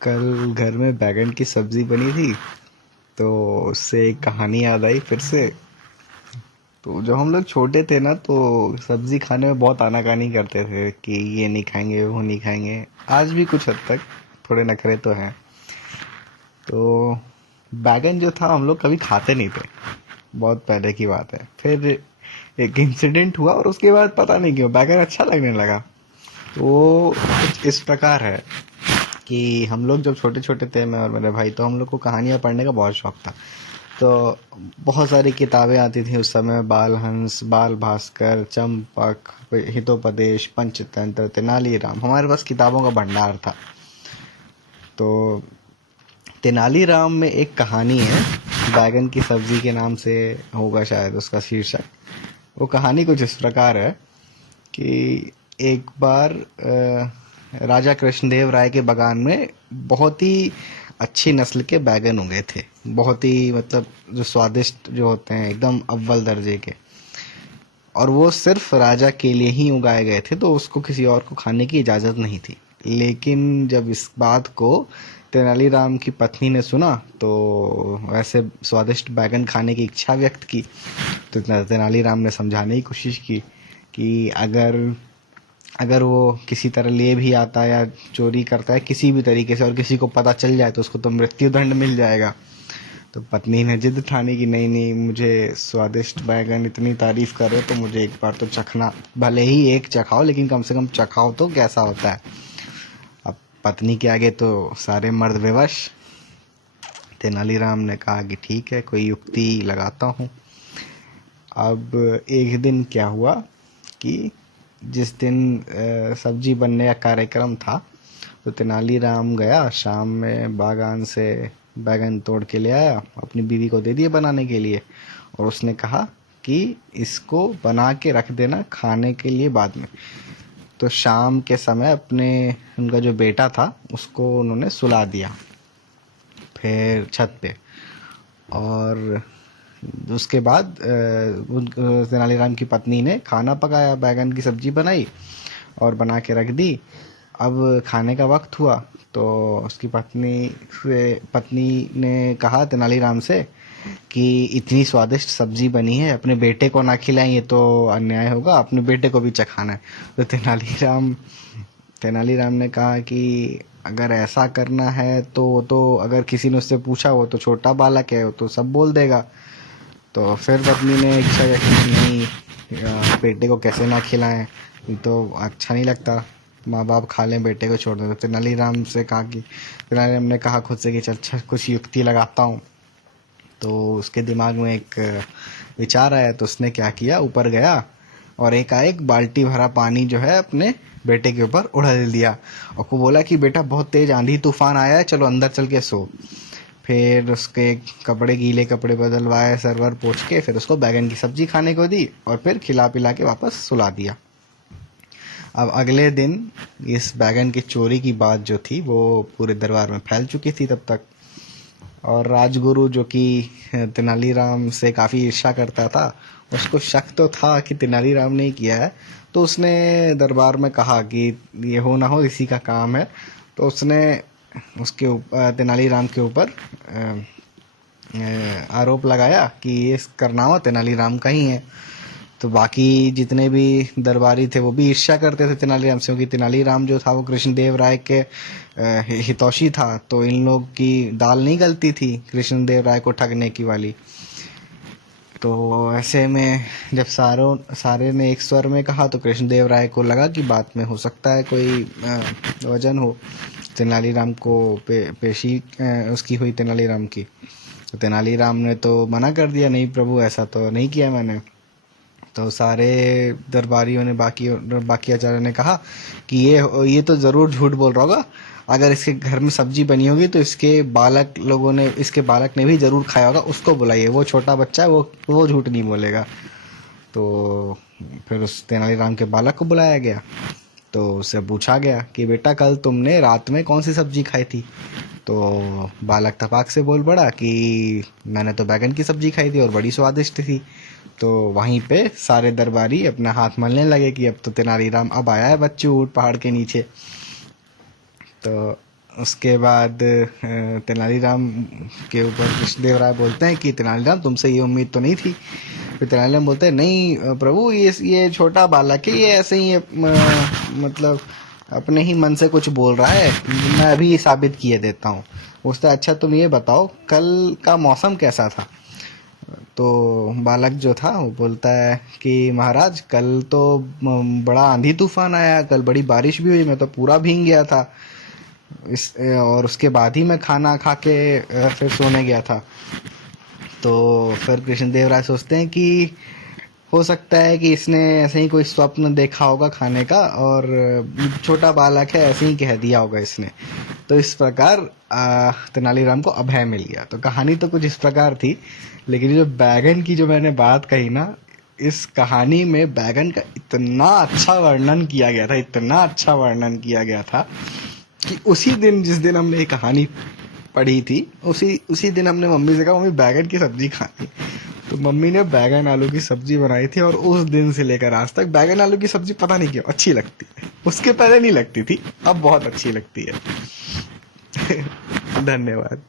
कल घर में बैगन की सब्जी बनी थी। तो उससे एक कहानी याद आई फिर से। तो जब हम लोग छोटे थे ना तो सब्जी खाने में बहुत आनाकानी करते थे कि ये नहीं खाएंगे वो नहीं खाएंगे। आज भी कुछ हद तक थोड़े नखरे तो हैं। तो बैगन जो था हम लोग कभी खाते नहीं थे। बहुत पहले की बात है। फिर एक इंसिडेंट हुआ और उसके बाद पता नहीं क्यों बैगन अच्छा लगने लगा। तो वो कुछ इस प्रकार है कि हम लोग जब छोटे छोटे थे, मैं और मेरे भाई, तो हम लोग को कहानियाँ पढ़ने का बहुत शौक था। तो बहुत सारी किताबें आती थी उस समय। बाल हंस, बाल भास्कर, चंपक, हितोपदेश, पंचतंत्र, तेनालीराम, हमारे पास किताबों का भंडार था। तो तेनालीराम में एक कहानी है, बैगन की सब्जी के नाम से होगा शायद उसका शीर्षक। वो कहानी कुछ इस प्रकार है कि एक बार राजा कृष्णदेव राय के बागान में बहुत ही अच्छी नस्ल के बैगन उगे थे। बहुत ही मतलब जो स्वादिष्ट जो होते हैं, एकदम अव्वल दर्जे के। और वो सिर्फ राजा के लिए ही उगाए गए थे, तो उसको किसी और को खाने की इजाज़त नहीं थी। लेकिन जब इस बात को तेनालीराम की पत्नी ने सुना तो वैसे स्वादिष्ट बैगन खाने की इच्छा व्यक्त की। तो तेनालीराम ने समझाने की कोशिश की कि अगर अगर वो किसी तरह ले भी आता है या चोरी करता है किसी भी तरीके से और किसी को पता चल जाए तो उसको तो मृत्युदंड मिल जाएगा। तो पत्नी ने जिद ठानी कि नहीं नहीं, मुझे स्वादिष्ट बैगन इतनी तारीफ कर रहे हो तो मुझे एक बार तो चखना, भले ही एक चखाओ लेकिन कम से कम चखाओ तो कैसा होता है। अब पत्नी के आगे तो सारे मर्द विवश। तेनालीराम ने कहा कि ठीक है, कोई युक्ति लगाता हूँ। अब एक दिन क्या हुआ कि जिस दिन सब्जी बनने का कार्यक्रम था, तो तेनालीराम गया शाम में बागान से बैगन तोड़ के ले आया, अपनी बीवी को दे दिए बनाने के लिए। और उसने कहा कि इसको बना के रख देना खाने के लिए बाद में। तो शाम के समय अपने उनका जो बेटा था उसको उन्होंने सुला दिया फिर छत पे। और उसके बाद तेनालीराम की पत्नी ने खाना पकाया, बैगन की सब्जी बनाई और बना के रख दी। अब खाने का वक्त हुआ तो उसकी पत्नी ने कहा तेनालीराम से कि इतनी स्वादिष्ट सब्जी बनी है, अपने बेटे को ना खिलाएं, ये तो अन्याय होगा, अपने बेटे को भी चखाना है। तो तेनालीराम ने कहा कि अगर ऐसा करना है तो अगर किसी ने उससे पूछा, वो तो छोटा बालक है, वो तो सब बोल देगा। तो फिर पत्नी ने इच्छा जताई कि नहीं, बेटे को कैसे ना खिलाएं, ये तो अच्छा नहीं लगता, माँ बाप खा लें बेटे को छोड़ दें। तो तेनालीराम ने कहा खुद से कि चल अच्छा कुछ युक्ति लगाता हूँ। तो उसके दिमाग में एक विचार आया। तो उसने क्या किया, ऊपर गया और एकाएक बाल्टी भरा पानी जो है अपने बेटे के ऊपर उड़ेल दिया और को बोला कि बेटा बहुत तेज आंधी तूफान आया है, चलो अंदर चल के सो। फिर उसके कपड़े, गीले कपड़े बदलवाए, सरवर पोंछ के फिर उसको बैगन की सब्जी खाने को दी और फिर खिला पिला के वापस सुला दिया। अब अगले दिन इस बैगन की चोरी की बात जो थी वो पूरे दरबार में फैल चुकी थी तब तक। और राजगुरु जो कि तेनालीराम से काफ़ी ईर्ष्या करता था, उसको शक तो था कि तेनालीराम ने ही किया है। तो उसने दरबार में कहा कि ये हो ना हो इसी का काम है। तो उसने उसके ऊपर, तेनालीराम के ऊपर आरोप लगाया कि ये करनामा तेनालीराम का ही है। तो बाकी जितने भी दरबारी थे वो भी ईर्ष्या करते थे तेनालीराम से, क्योंकि तेनालीराम जो था वो कृष्णदेव राय के हितौशी था। तो इन लोग की दाल नहीं गलती थी कृष्णदेव राय को ठगने की वाली। तो ऐसे में जब सारे ने एक स्वर में कहा तो कृष्णदेव राय को लगा कि बात में हो सकता है कोई वजन हो। तेनालीराम को पेशी उसकी हुई तेनालीराम की। तो तेनालीराम ने तो मना कर दिया, नहीं प्रभु ऐसा तो नहीं किया मैंने। तो सारे दरबारियों ने, बाकी आचार्यों ने कहा कि ये तो ज़रूर झूठ बोल रहा होगा। अगर इसके घर में सब्जी बनी होगी तो इसके बालक ने भी ज़रूर खाया होगा, उसको बुलाइए, वो छोटा बच्चा है, वो झूठ नहीं बोलेगा। तो फिर उस तेनालीराम के बालक को बुलाया गया। तो उससे पूछा गया कि बेटा कल तुमने रात में कौन सी सब्जी खाई थी। तो बालक तपाक से बोल पड़ा कि मैंने तो बैगन की सब्जी खाई थी और बड़ी स्वादिष्ट थी। तो वहीं पे सारे दरबारी अपना हाथ मलने लगे कि अब तो तेनालीराम अब आया है बच्चू ऊँट पहाड़ के नीचे। तो उसके बाद तेनालीराम के ऊपर कृष्णदेव राय बोलते हैं कि तेनालीराम तुमसे ये उम्मीद तो नहीं थी। फिर तेनालीराम बोलते हैं नहीं प्रभु, ये छोटा बालक है, ये ऐसे ही मतलब अपने ही मन से कुछ बोल रहा है, मैं अभी साबित किए देता हूँ। उससे अच्छा तुम ये बताओ कल का मौसम कैसा था। तो बालक जो था वो बोलता है कि महाराज कल तो बड़ा आंधी तूफान आया, कल बड़ी बारिश भी हुई, मैं तो पूरा भीग गया था। और उसके बाद ही मैं खाना खा के फिर सोने गया था। तो फिर कृष्णदेव राय सोचते हैं कि हो सकता है कि इसने ऐसे ही कोई स्वप्न देखा होगा खाने का, और छोटा बालक है ऐसे ही कह दिया होगा इसने। तो इस प्रकार तेनालीराम को अभय मिल गया। तो कहानी तो कुछ इस प्रकार थी, लेकिन जो बैगन की जो मैंने बात कही ना, इस कहानी में बैगन का इतना अच्छा वर्णन किया गया था, इतना अच्छा वर्णन किया गया था कि उसी दिन जिस दिन हमने ये कहानी पढ़ी थी, उसी उसी दिन हमने मम्मी से कहा मम्मी बैगन की सब्जी खानी। तो मम्मी ने बैगन आलू की सब्जी बनाई थी, और उस दिन से लेकर आज तक बैगन आलू की सब्जी पता नहीं क्यों अच्छी लगती है। उसके पहले नहीं लगती थी, अब बहुत अच्छी लगती है। धन्यवाद।